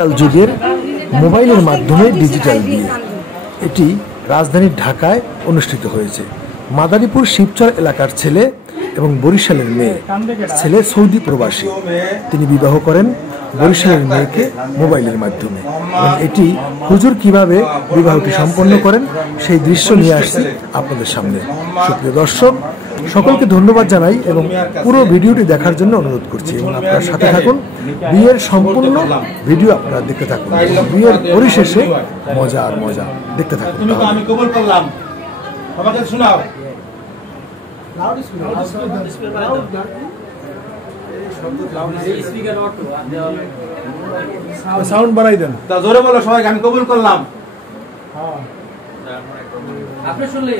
Digital যুগের মোবাইলের মাধ্যমে ডিজিটাল বিয়ে এটি রাজধানী ঢাকায় অনুষ্ঠিত হয়েছে। মাদারীপুর শিবচর এলাকার ছেলে এবং বরিশালের মেয়ে। ছেলে সৌদি প্রবাসী, তিনি বিবাহ করেন বরিশালের মেয়েকে মোবাইলের মাধ্যমে এবং এটি হুজুর কিভাবে বিবাহটি সম্পন্ন করেন সেই দৃশ্য নিয়ে আসছি আপনাদের সামনে। সুপ্রিয় দর্শক, সকলকে ধন্যবাদ জানাই এবং পুরো ভিডিওটি দেখার জন্য অনুরোধ করছি এবং আপনার সাথে থাকুন। বিয়ের সম্পূর্ণ ভিডিও আপনারা দেখতে থাকুন। বিয়ের পরিশেষে মজা আর মজা দেখতে থাকুন। আমি কবুল করলাম, আমাকে শোনাও। সাউন্ড বাড়াই দেন, তা জোরে বলো সবাই, আমি কবুল করলাম। আপনি শুনলেন?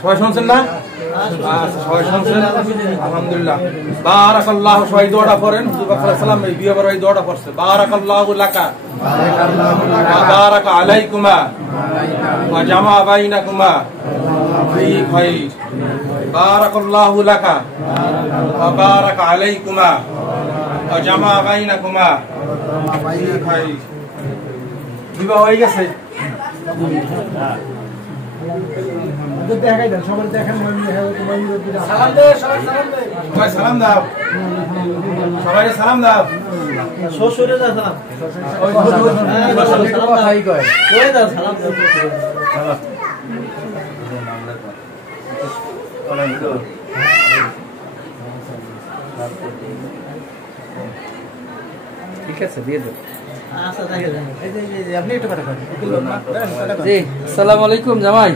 সবাই শুনছেন না? সবাই শুনছেন? আলহামদুলিল্লাহ। বারাকাল্লাহু, সবাই দোয়াটা পড়েন। হুজুর সাল্লাল্লাহু আলাইহি ওয়াসাল্লাম এই বিয়ে পরে দোয়াটা পড়ছে। বারাকাল্লাহু লাকা ওয়া বারাকা আলাইকুমা ওয়া জামা বাইনাকুমা ফি খাইর। বারাকাল্লাহু লাকা ওয়া বারাকা আলাইকুমা ওয়া জামা বাইনাকুমা ফি খাইর। বিবাহ হয়ে গেছে। সবাই সালাম দাও, সবাই সালাম দাও। শ্বশুরে যা সালাম। ঠিক আছে, দিয়ে দেব। জি, আসসালামু আলাইকুম জামাই।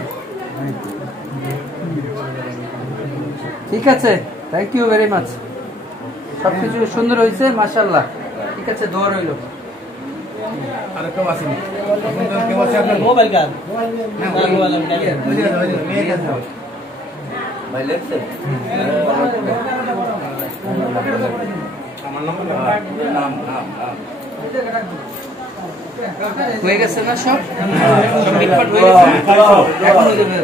ঠিক আছে, থ্যাংক ইউ ভেরি মাচ। সবকিছু সুন্দর হয়েছে, মাশাআল্লাহ। ঠিক আছে, দোয়া রইল। আর কেউ আসেনি? কেউ আছে আপনার মোবাইল কার? ভাই লেখছে আমার নাম হয়ে গেছে না? সব মিটমাট হয়ে গেছে। এখন হয়ে যাবে।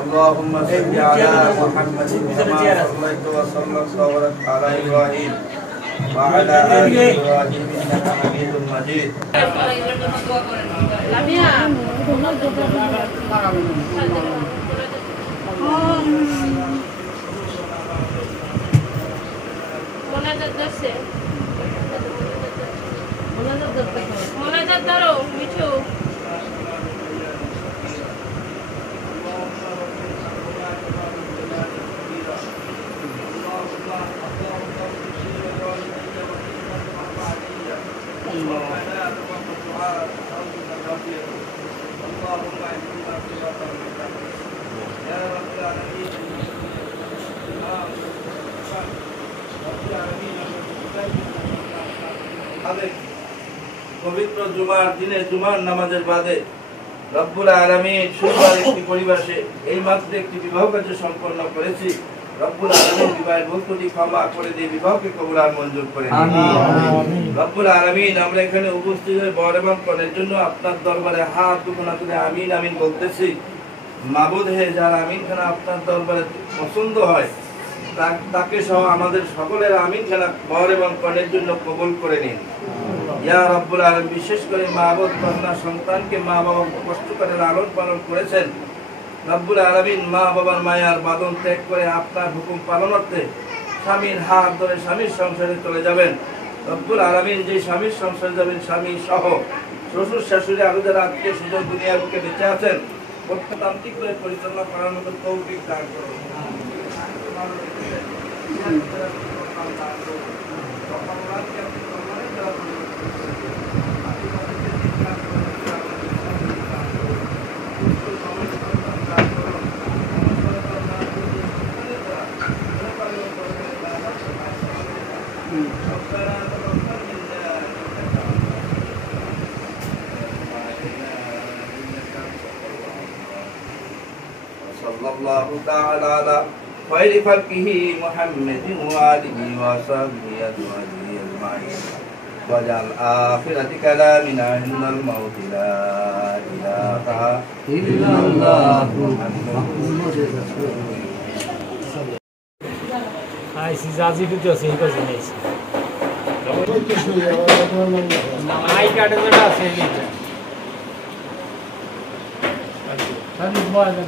اللهم صل على محمد كما صليت وسلمت وباركت على ابراهيم وعلى ال ابراهيم انك حميد مجيد. পবিত্র জুমার দিনে জুমার নামাজের বাদে রব্বুল আলামিন সুন্দর একটি পরিবেশে এই মাত্র একটি বিবাহ কার্য সম্পন্ন করেছি। রব্বুল আলামিন বিবাহের বস্তুটি ক্ষমা করে দিয়ে বিবাহকে কবুল আর মঞ্জুর করে দিন। আমিন। রব্বুল আলামিন, আমরা এখানে উপস্থিত হয়ে বর এবং কনের জন্য আপনার দরবারে হাত দুখানা তুলে আমিন আমিন বলতেছি। মাবুদ হে, যার আমিন খানা আপনার দরবারে পছন্দ হয় তাকে সহ আমাদের সকলের আমিন খানা বর এবং কনের জন্য কবুল করে নিন। ইয়া রাব্বুল আলামিন, বিশেষ করে মাবুদ কন্যা সন্তানকে মা বাবা কষ্ট করে লালন পালন করেছেন। রব্বুল আলামিন, মা বাবার মায়ার বাঁধন ত্যাগ করে আপনার হুকুম পালনার্থে স্বামীর হাত ধরে স্বামীর সংসারে চলে যাবেন। রব্বুল আলামিন, যে স্বামীর সংসারে যাবেন স্বামী সহ শ্বশুর শাশুড়ি আরো যারা আত্মীয় স্বজন দুনিয়ার বুকে বেঁচে আছেন প্রত্নতান্ত্রিক করে পরিচালনা করার মতো তৌফিক দান করুন। sallallahu ta'ala ala khayri khalqihi Muhammadin wa alihi wa sahbihi ajma'in واجعل آخر كلامنا عند الموت لا إله إلا الله محمد رسول الله. Ai, esses azidos eu sei que eu sei isso. Ai, cara, eu já sei isso. Sabe boa, né?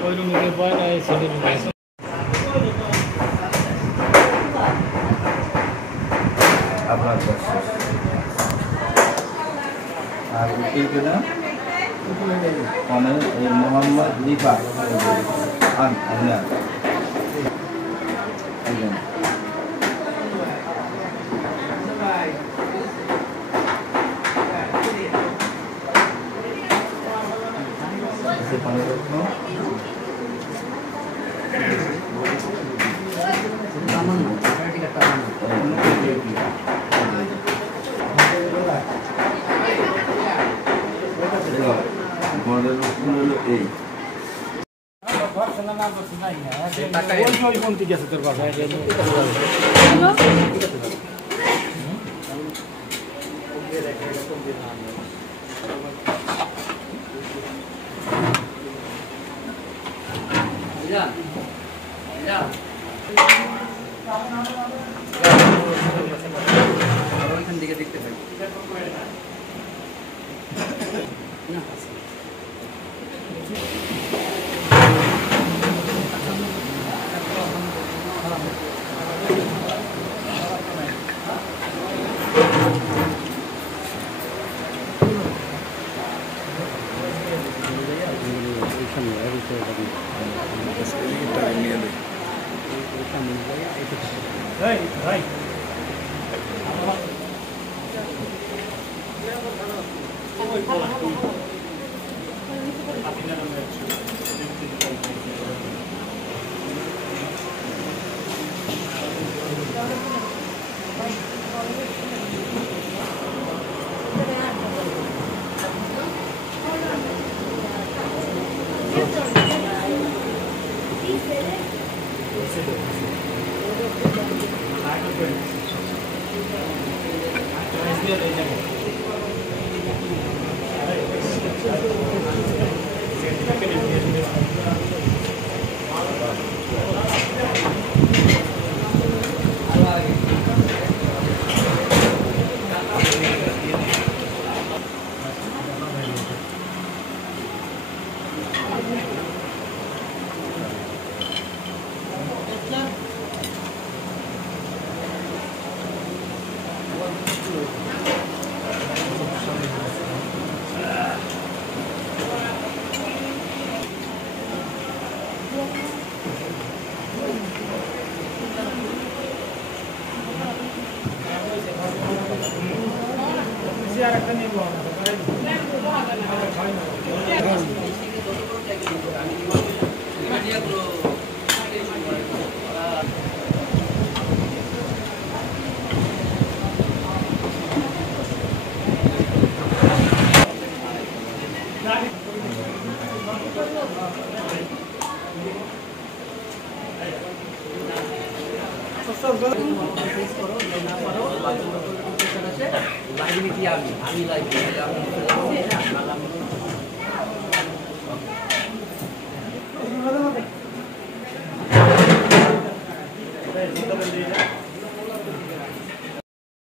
Foi no meio boa, né? Esse é o mais. আপনার আর উকিল না মানে মোহাম্মদ লিফা আন আনা ওইখান দিকে দেখতে পাই না